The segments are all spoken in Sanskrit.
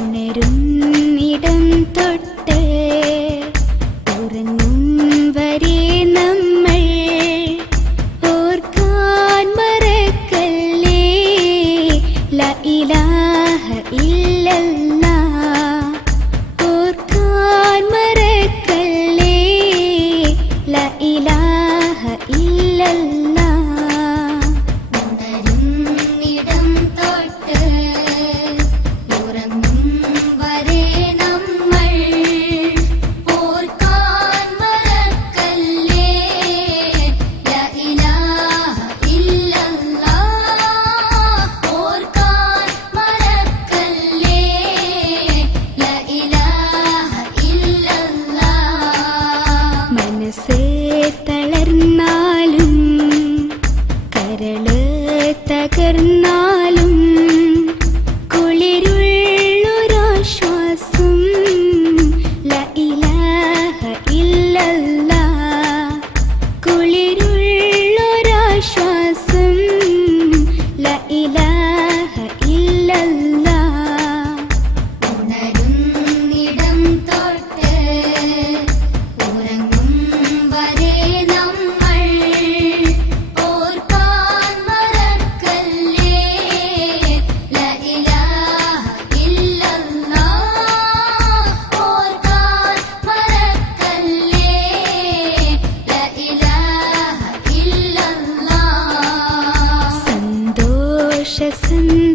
ഉണരുന്നിടം listen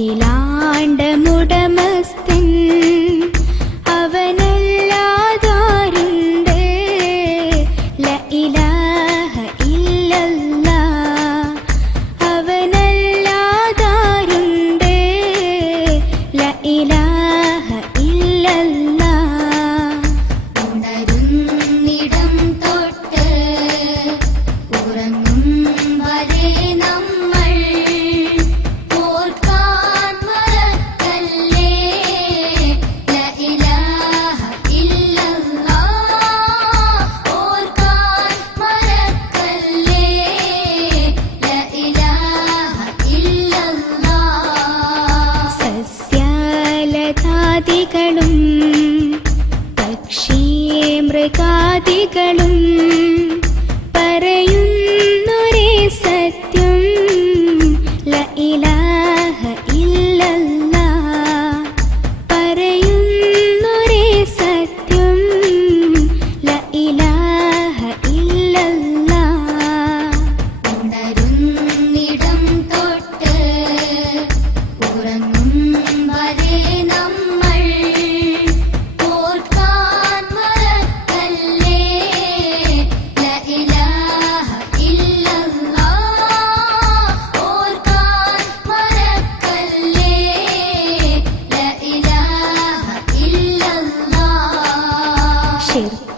ण्डमुडमस् Bashir.